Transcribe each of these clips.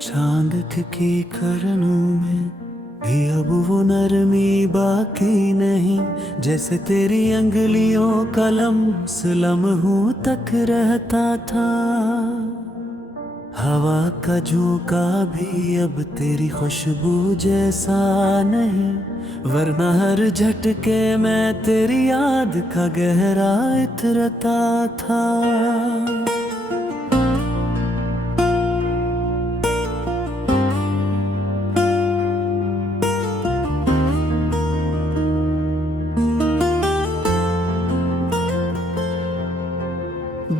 चांद की करनों में भी अब वो नरमी बाकी नहीं, जैसे तेरी अंगलियों का लम्स लम्हों तक रहता था। हवा का झोंका भी अब तेरी खुशबू जैसा नहीं, वरना हर झटके में तेरी याद का गहरा इतरता था।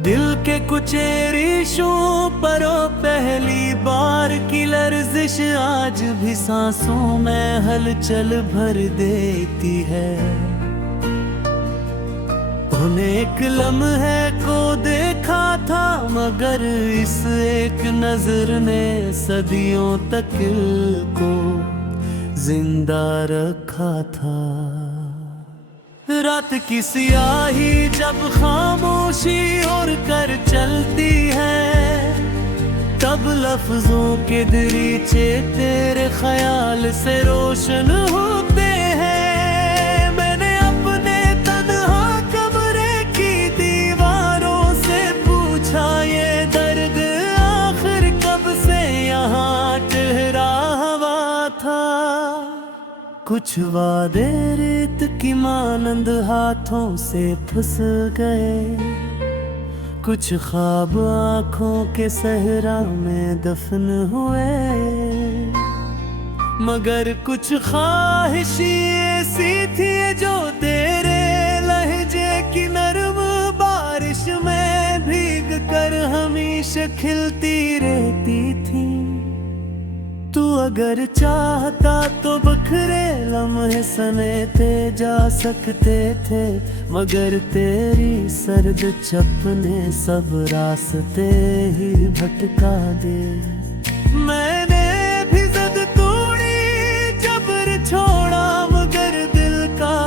दिल के कुछ रिश्तों पर पहली बार की लर्जिश आज भी सांसों में हलचल भर देती है। उन्हें एक लम्हे को देखा था, मगर इस एक नजर ने सदियों तक को जिंदा रखा था। रात की सियाही जब खामोशी और कर चलती है, तब लफ्जों के दरीचे तेरे ख्याल से रोशन होते हैं। मैंने अपने तन्हा कमरे की दीवारों से पूछा, ये दर्द आखिर कब से यहाँ ठहरा हुआ था। कुछ वादे रेत की मानंद हाथों से फंस गए, कुछ ख्वाब आँखों के सहरा में दफन हुए, मगर कुछ ख्वाहिशी ऐसी थी जो तेरे लहजे की नरम बारिश में भीग कर हमेशा खिलती रहती थी। तू अगर चाहता तो बखरे लम्हे समेटे जा सकते थे, मगर तेरी सर्द चपने सब रास्ते ही भटका दे। मैंने भी ज़द तोड़ी, जबर छोड़ा, मगर दिल का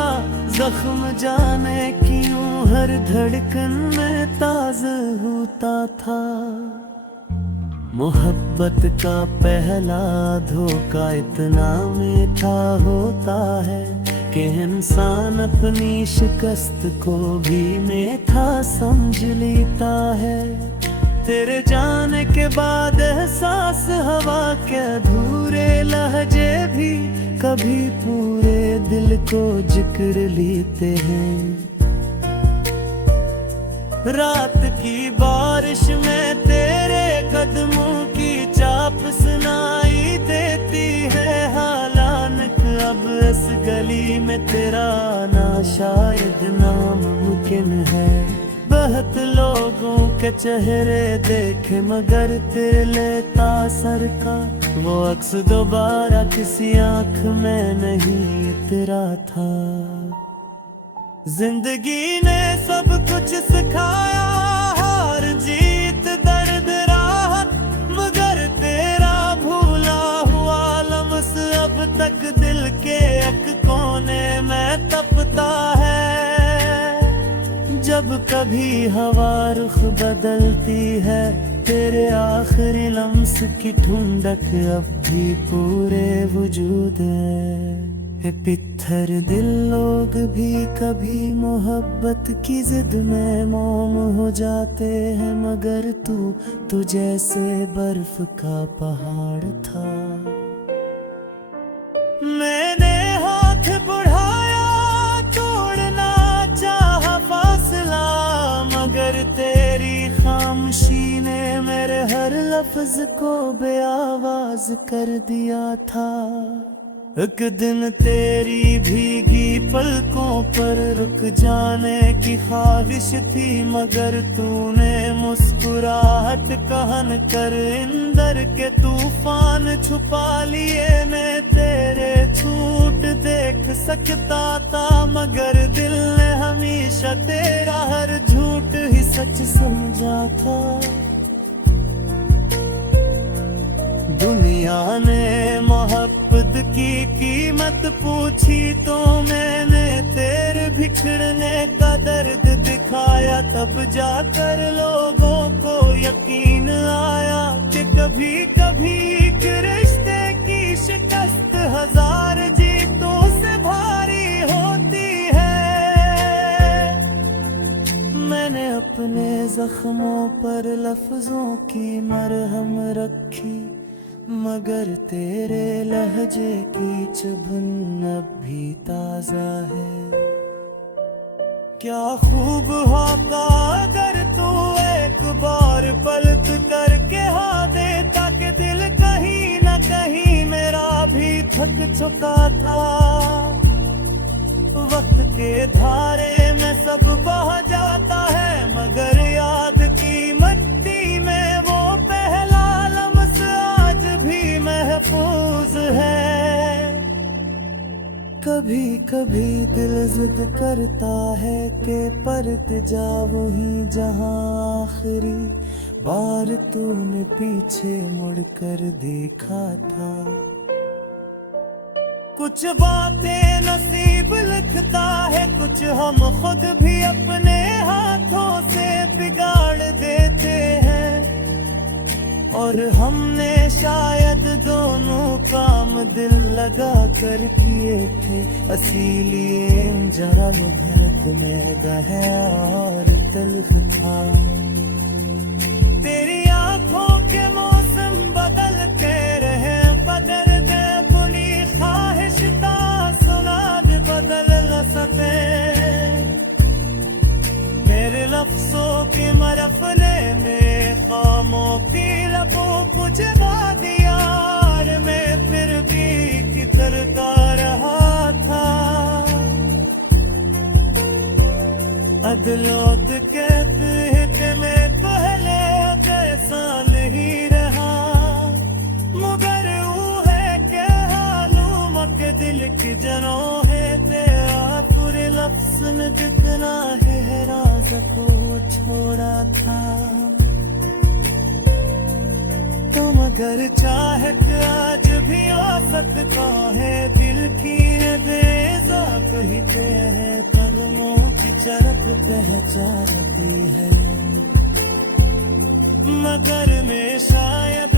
जख्म जाने क्यों हर धड़कन में ताज़ा होता था। मोहब्बत का पहला धोखा इतना मीठा होता है कि इंसान अपनी शिकस्त को भी मीठा समझ लेता है। तेरे जाने के बाद एहसास हवा के अधूरे लहजे भी कभी पूरे दिल को जिक्र लेते हैं। रात की बारिश में तेरे कदमों की चाप सुनाई देती है। हालांक अब इस गली में तेरा आना शायद नामुमकिन है। बहुत लोगों के चेहरे देखे, मगर तेरे लेता सर का वो अक्स दोबारा किसी आंख में नहीं उतरा था। जिंदगी ने सब कुछ सिखाया, हार जीत दर्द राहत, मगर तेरा भूला हुआ लम्स अब तक दिल के एक कोने में तपता है। जब कभी हवा रुख बदलती है, तेरे आखिरी लम्स की ठुंडक अब भी पूरे वजूद है। पित्थर दिल लोग भी कभी मोहब्बत की जिद में मोम हो जाते हैं, मगर तू जैसे बर्फ का पहाड़ था। मैंने हाथ बढ़ाया, तोड़ना चाहा फासला, मगर तेरी खामोशी ने मेरे हर लफ्ज को बेआवाज कर दिया था। एक दिन तेरी भीगी पलकों पर रुक जाने की ख्वाहिश थी, मगर तूने मुस्कुराहट कहन कर इंदर के तूफान छुपा लिए। मैं तेरे झूठ देख सकता था, मगर दिल ने हमेशा तेरा हर झूठ ही सच समझा था। दुनिया ने मोहब्बत की कीमत पूछी तो मैंने तेरे बिछड़ने का दर्द दिखाया। तब जाकर लोगों को यकीन आया कि कभी कभी अपने जख्मों पर लफ्जों की मरहम रखी, मगर तेरे लहजे की चुभन अब भी ताजा है। क्या खूब होता अगर तू एक बार पलट करके हाँ देता कि दिल कहीं न कहीं मेरा भी थक चुका था। वक्त के धारे में सब बह जाता है, मगर याद की मिट्टी में वो पहला लम्स आज भी महफूज है। कभी कभी दिल जिद करता है कि परत जा वहीं जहां आखिरी बार तूने पीछे मुड़कर देखा था। कुछ बातें नसीब लिखता है, कुछ हम खुद भी अपने हाथों से बिगाड़ देते हैं। और हमने शायद दोनों काम दिल लगा कर किए थे, इसीलिए जरा भरत में गहरा और तल्ख था। तेरी आंखों के मौसम बदलते रहे, बदल दे बुरी ख्वाहिशता सुराग बदल न सके। मेरे लफ्जों के मरफले में खामों की लबों कुछ वादियार में फिर भी कितरता रहा था। अदलोत कहते कि मैं पहले कैसा नहीं रहा, मगर वो है के हालूम के दिल की जनों है तेरा पूरे लफ्ज न दिखना है राज को छोड़ा था। तुम अगर चाहत आज भी औसत का है दिल की देजा कहते हैं, कदमों की चरक पहचानती है, मगर मैं शायद